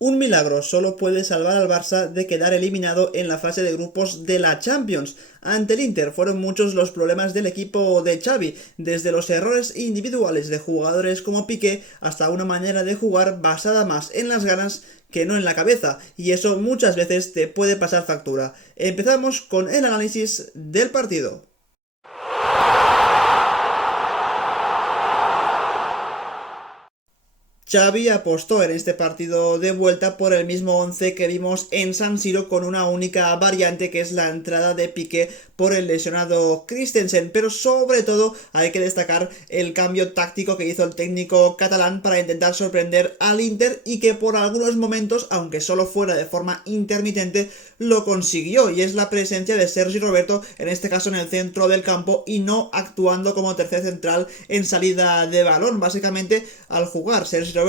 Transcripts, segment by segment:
Un milagro solo puede salvar al Barça de quedar eliminado en la fase de grupos de la Champions. Ante el Inter fueron muchos los problemas del equipo de Xavi, desde los errores individuales de jugadores como Piqué hasta una manera de jugar basada más en las ganas que no en la cabeza, y eso muchas veces te puede pasar factura. Empezamos con el análisis del partido. Xavi apostó en este partido de vuelta por el mismo 11 que vimos en San Siro, con una única variante, que es la entrada de Piqué por el lesionado Christensen, pero sobre todo hay que destacar el cambio táctico que hizo el técnico catalán para intentar sorprender al Inter, y que por algunos momentos, aunque solo fuera de forma intermitente, lo consiguió, y es la presencia de Sergi Roberto, en este caso en el centro del campo, y no actuando como tercer central en salida de balón. Básicamente, al jugar Sergi Roberto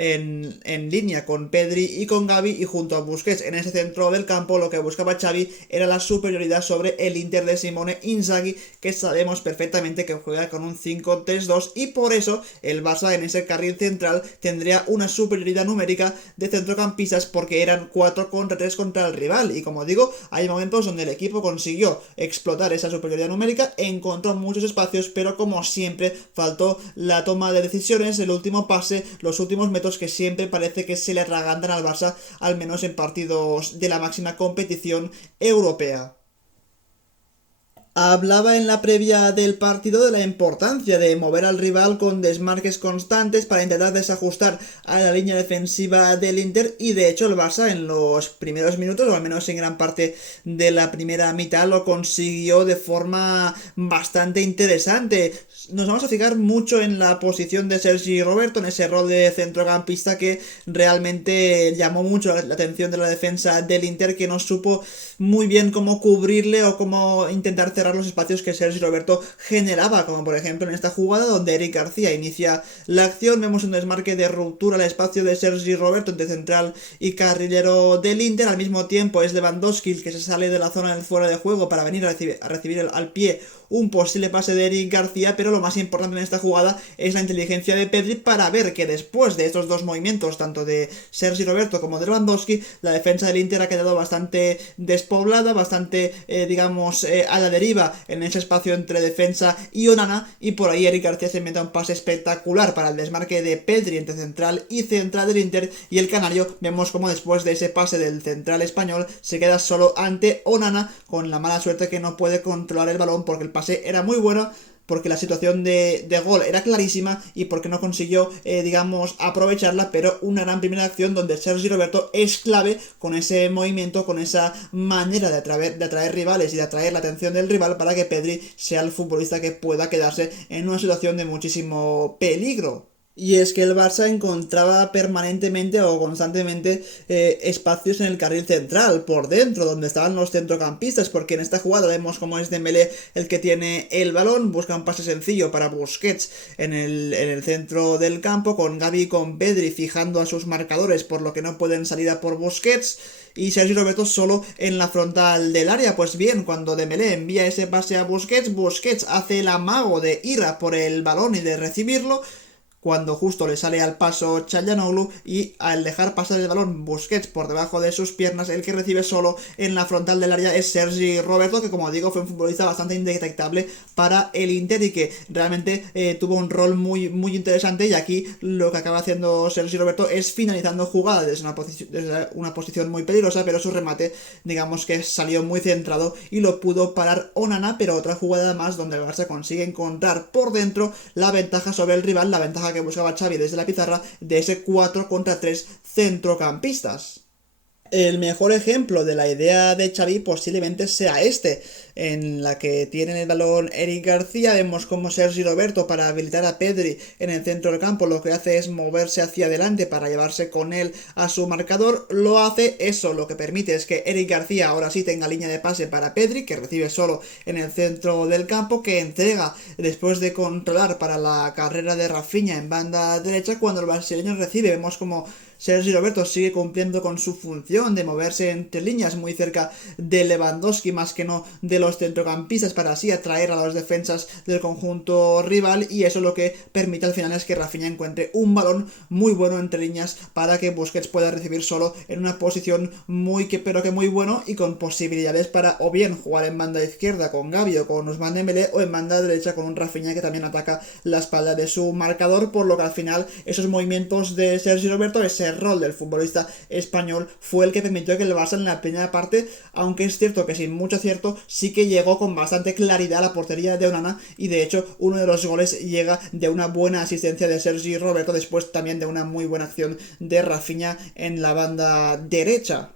en línea con Pedri y con Gavi, y junto a Busquets en ese centro del campo, lo que buscaba Xavi era la superioridad sobre el Inter de Simone Inzaghi, que sabemos perfectamente que juega con un 5-3-2, y por eso el Barça en ese carril central tendría una superioridad numérica de centrocampistas, porque eran 4 contra 3 contra el rival. Y como digo, hay momentos donde el equipo consiguió explotar esa superioridad numérica, encontró muchos espacios, pero como siempre faltó la toma de decisiones, el último pase, los últimos metros, que siempre parece que se le atragantan al Barça, al menos en partidos de la máxima competición europea. Hablaba en la previa del partido de la importancia de mover al rival con desmarques constantes para intentar desajustar a la línea defensiva del Inter, y de hecho el Barça en los primeros minutos, o al menos en gran parte de la primera mitad, lo consiguió de forma bastante interesante. Nos vamos a fijar mucho en la posición de Sergi Roberto, en ese rol de centrocampista que realmente llamó mucho la atención de la defensa del Inter, que no supo muy bien cómo cubrirle o cómo intentar cerrar los espacios que Sergi Roberto generaba, como por ejemplo en esta jugada donde Eric García inicia la acción. Vemos un desmarque de ruptura al espacio de Sergi Roberto entre central y carrilero del Inter. Al mismo tiempo es Lewandowski el que se sale de la zona del fuera de juego para venir a recibir al pie un posible pase de Eric García, pero lo más importante en esta jugada es la inteligencia de Pedri para ver que después de estos dos movimientos, tanto de Sergi Roberto como de Lewandowski, la defensa del Inter ha quedado bastante despoblada, bastante, a la deriva en ese espacio entre defensa y Onana, y por ahí Eric García se inventa un pase espectacular para el desmarque de Pedri entre central y central del Inter, y el canario vemos como después de ese pase del central español se queda solo ante Onana, con la mala suerte que no puede controlar el balón, porque el pase era muy bueno, porque la situación de gol era clarísima y porque no consiguió, aprovecharla, pero una gran primera acción donde Sergi Roberto es clave con ese movimiento, con esa manera de atraer rivales y de atraer la atención del rival, para que Pedri sea el futbolista que pueda quedarse en una situación de muchísimo peligro. Y es que el Barça encontraba permanentemente o constantemente espacios en el carril central, por dentro, donde estaban los centrocampistas, porque en esta jugada vemos cómo es Dembélé el que tiene el balón, busca un pase sencillo para Busquets en el centro del campo, con Gavi y con Pedri fijando a sus marcadores, por lo que no pueden salir a por Busquets, y Sergio Roberto solo en la frontal del área. Pues bien, cuando Dembélé envía ese pase a Busquets, Busquets hace el amago de ir a por el balón y de recibirlo, cuando justo le sale al paso Çalhanoğlu, y al dejar pasar el balón Busquets por debajo de sus piernas, el que recibe solo en la frontal del área es Sergi Roberto, que como digo fue un futbolista bastante indetectable para el Inter y que realmente tuvo un rol muy, muy interesante. Y aquí lo que acaba haciendo Sergi Roberto es finalizando jugadas desde una posición muy peligrosa, pero su remate digamos que salió muy centrado y lo pudo parar Onana. Pero otra jugada más donde el Barça consigue encontrar por dentro la ventaja sobre el rival, la ventaja que buscaba Xavi desde la pizarra, de ese 4 contra 3 centrocampistas. El mejor ejemplo de la idea de Xavi posiblemente sea este, en la que tiene el balón Eric García. Vemos como Sergi Roberto, para habilitar a Pedri en el centro del campo, lo que hace es moverse hacia adelante para llevarse con él a su marcador. Lo hace, eso lo que permite es que Eric García ahora sí tenga línea de pase para Pedri, que recibe solo en el centro del campo, que entrega después de controlar para la carrera de Rafinha en banda derecha. Cuando el brasileño recibe, vemos como Sergi Roberto sigue cumpliendo con su función de moverse entre líneas muy cerca de Lewandowski más que no de los centrocampistas para así atraer a las defensas del conjunto rival, y eso lo que permite al final es que Rafinha encuentre un balón muy bueno entre líneas para que Busquets pueda recibir solo en una posición pero que muy bueno y con posibilidades para o bien jugar en banda izquierda con Gavi o con Ousmane Dembélé o en banda derecha con un Rafinha que también ataca la espalda de su marcador, por lo que al final esos movimientos de Sergi Roberto, ese rol del futbolista español, fue el que permitió que el Barça en la primera parte, aunque es cierto que sin mucho acierto, sí que llegó con bastante claridad a la portería de Onana, y de hecho uno de los goles llega de una buena asistencia de Sergi Roberto, después también de una muy buena acción de Rafinha en la banda derecha.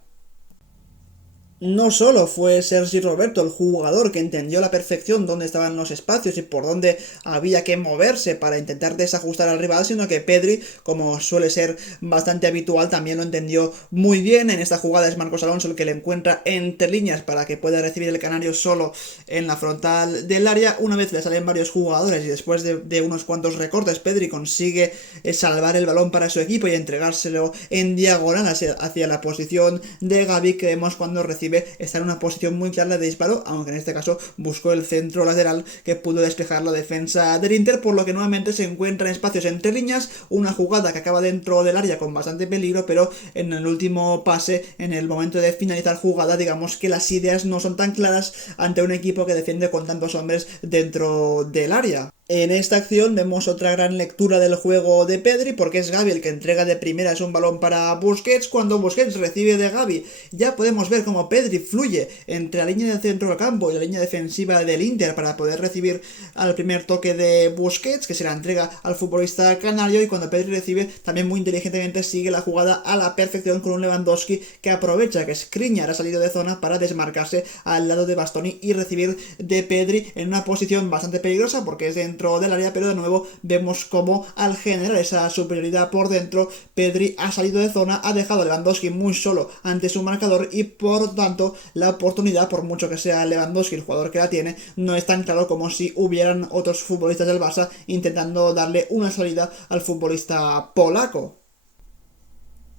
No solo fue Sergi Roberto el jugador que entendió a la perfección dónde estaban los espacios y por dónde había que moverse para intentar desajustar al rival, sino que Pedri, como suele ser bastante habitual, también lo entendió muy bien. En esta jugada es Marcos Alonso el que le encuentra entre líneas para que pueda recibir el canario solo en la frontal del área. Una vez le salen varios jugadores y después de unos cuantos recortes, Pedri consigue salvar el balón para su equipo y entregárselo en diagonal hacia la posición de Gavi, que vemos cuando recibe está en una posición muy clara de disparo, aunque en este caso buscó el centro lateral que pudo despejar la defensa del Inter, por lo que nuevamente se encuentra en espacios entre líneas, una jugada que acaba dentro del área con bastante peligro, pero en el último pase, en el momento de finalizar jugada, digamos que las ideas no son tan claras ante un equipo que defiende con tantos hombres dentro del área. En esta acción vemos otra gran lectura del juego de Pedri, porque es Gavi el que entrega de primeras un balón para Busquets. Cuando Busquets recibe de Gavi, ya podemos ver cómo Pedri fluye entre la línea de centro del campo y la línea defensiva del Inter para poder recibir al primer toque de Busquets, que se la entrega al futbolista canario, y cuando Pedri recibe, también muy inteligentemente sigue la jugada a la perfección con un Lewandowski que aprovecha que Skriniar ha salido de zona para desmarcarse al lado de Bastoni y recibir de Pedri en una posición bastante peligrosa porque es dentro del área, pero de nuevo vemos como al generar esa superioridad por dentro, Pedri ha salido de zona, ha dejado a Lewandowski muy solo ante su marcador, y por tanto la oportunidad, por mucho que sea Lewandowski el jugador que la tiene, no es tan claro como si hubieran otros futbolistas del Barça intentando darle una salida al futbolista polaco.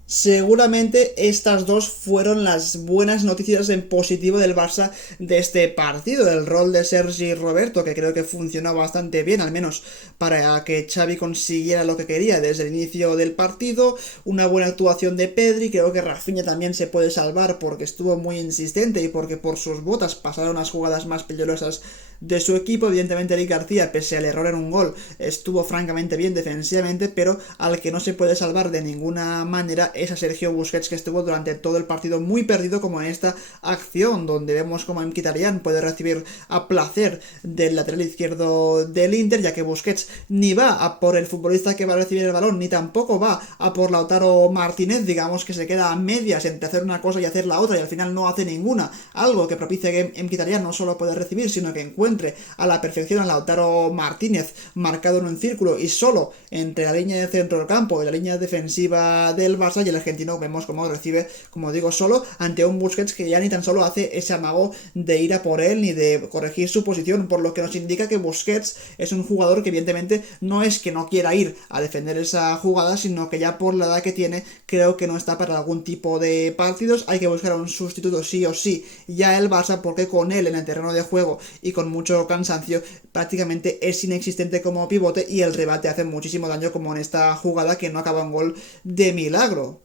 Seguramente estas dos fueron las buenas noticias en positivo del Barça de este partido. El rol de Sergi Roberto, que creo que funcionó bastante bien, al menos para que Xavi consiguiera lo que quería desde el inicio del partido. Una buena actuación de Pedri, creo que Rafinha también se puede salvar porque estuvo muy insistente y porque por sus botas pasaron las jugadas más peligrosas de su equipo. Evidentemente Eric García, pese al error en un gol, estuvo francamente bien defensivamente, pero al que no se puede salvar de ninguna manera es a Sergio Busquets, que estuvo durante todo el partido muy perdido, como en esta acción donde vemos como Mkhitaryan puede recibir a placer del lateral izquierdo del Inter, ya que Busquets ni va a por el futbolista que va a recibir el balón, ni tampoco va a por Lautaro Martínez, digamos que se queda a medias entre hacer una cosa y hacer la otra, y al final no hace ninguna, algo que propicia que Mkhitaryan no solo puede recibir, sino que encuentre a la perfección a Lautaro Martínez marcado en un círculo y solo entre la línea de centro del campo y la línea defensiva del Barça, y el argentino vemos cómo recibe, como digo, solo ante un Busquets que ya ni tan solo hace ese amago de ir a por él ni de corregir su posición, por lo que nos indica que Busquets es un jugador que evidentemente no es que no quiera ir a defender esa jugada, sino que ya por la edad que tiene creo que no está para algún tipo de partidos. Hay que buscar un sustituto sí o sí ya el Barça, porque con él en el terreno de juego y con mucho cansancio prácticamente es inexistente como pivote, y el rebate hace muchísimo daño, como en esta jugada que no acaba en gol de milagro.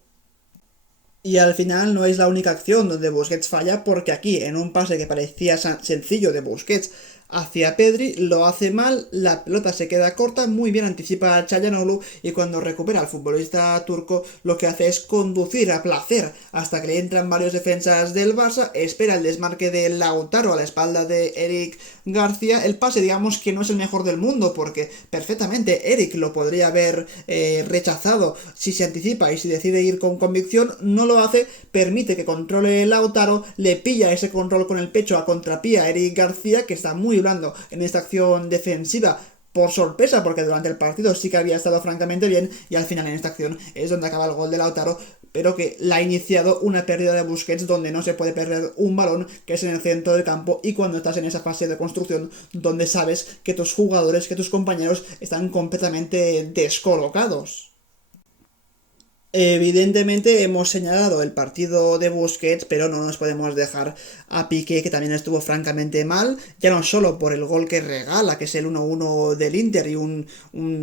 Y al final no es la única acción donde Busquets falla, porque aquí, en un pase que parecía sencillo de Busquets hacia Pedri, lo hace mal, la pelota se queda corta, muy bien anticipa a Çalhanoğlu, y cuando recupera al futbolista turco lo que hace es conducir a placer hasta que le entran varios defensas del Barça, espera el desmarque de Lautaro a la espalda de Eric García. El pase, digamos que no es el mejor del mundo, porque perfectamente Eric lo podría haber rechazado si se anticipa y si decide ir con convicción. No lo hace, permite que controle Lautaro, le pilla ese control con el pecho a contrapié a Eric García, que está muy blando en esta acción defensiva, por sorpresa, porque durante el partido sí que había estado francamente bien, y al final en esta acción es donde acaba el gol de Lautaro, pero que la ha iniciado una pérdida de Busquets, donde no se puede perder un balón, que es en el centro del campo, y cuando estás en esa fase de construcción donde sabes que tus jugadores, que tus compañeros están completamente descolocados. Evidentemente hemos señalado el partido de Busquets, pero no nos podemos dejar a Piqué, que también estuvo francamente mal, ya no solo por el gol que regala, que es el 1-1 del Inter y un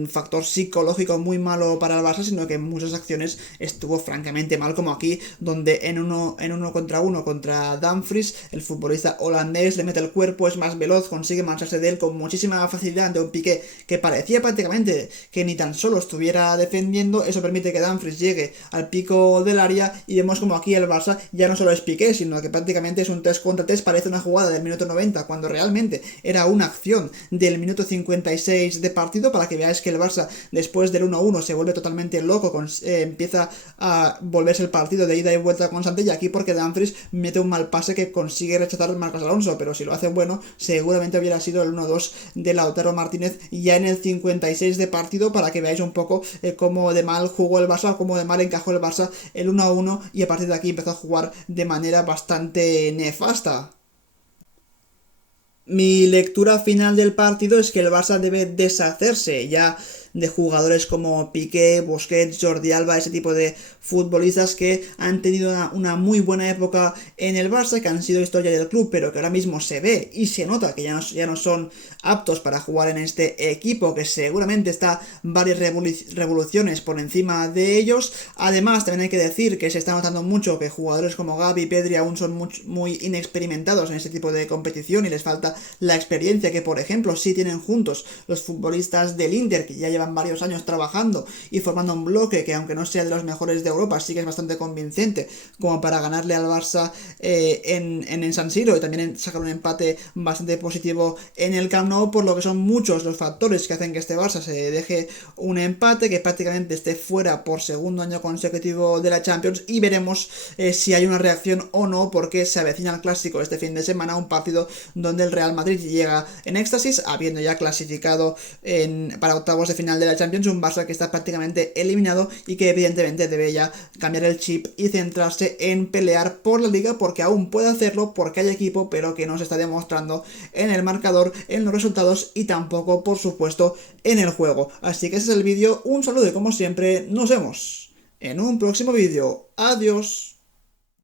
factor psicológico muy malo para el Barça, sino que en muchas acciones estuvo francamente mal, como aquí, donde en uno contra uno contra Dumfries, el futbolista holandés le mete el cuerpo, es más veloz, consigue marcharse de él con muchísima facilidad ante un Piqué que parecía prácticamente que ni tan solo estuviera defendiendo. Eso permite que Dumfries llegue al pico del área y vemos como aquí el Barça ya no solo es Piqué, sino que prácticamente es un 3 contra 3, parece una jugada del minuto 90 cuando realmente era una acción del minuto 56 de partido, para que veáis que el Barça después del 1-1 se vuelve totalmente loco, empieza a volverse el partido de ida y vuelta constante, y aquí porque Dumfries mete un mal pase que consigue rechazar el Marcos Alonso, pero si lo hace bueno seguramente hubiera sido el 1-2 de Lautaro Martínez ya en el 56 de partido, para que veáis un poco cómo de mal jugó el Barça, cómo de mal encajó el Barça el 1-1, y a partir de aquí empezó a jugar de manera bastante nefasta. Mi lectura final del partido es que el Barça debe deshacerse ya de jugadores como Piqué, Busquets, Jordi Alba, ese tipo de futbolistas que han tenido una muy buena época en el Barça, que han sido historia del club, pero que ahora mismo se ve y se nota que ya no son aptos para jugar en este equipo, que seguramente está varias revoluciones por encima de ellos. Además, también hay que decir que se está notando mucho que jugadores como Gavi y Pedri aún son muy inexperimentados en este tipo de competición y les falta la experiencia que, por ejemplo, sí tienen juntos los futbolistas del Inter, que ya llevan varios años trabajando y formando un bloque que, aunque no sea de los mejores de Europa, sí que es bastante convincente como para ganarle al Barça en San Siro, y también sacar un empate bastante positivo en el Camp Nou, por lo que son muchos los factores que hacen que este Barça se deje un empate, que prácticamente esté fuera por segundo año consecutivo de la Champions, y veremos si hay una reacción o no, porque se avecina el clásico este fin de semana, un partido donde el Real Madrid llega en éxtasis, habiendo ya clasificado para octavos de final de la Champions, un Barça que está prácticamente eliminado y que evidentemente debe ya cambiar el chip y centrarse en pelear por la Liga, porque aún puede hacerlo, porque hay equipo, pero que no se está demostrando en el marcador, en los resultados y tampoco, por supuesto, en el juego. Así que ese es el vídeo, un saludo y como siempre, nos vemos en un próximo vídeo. Adiós.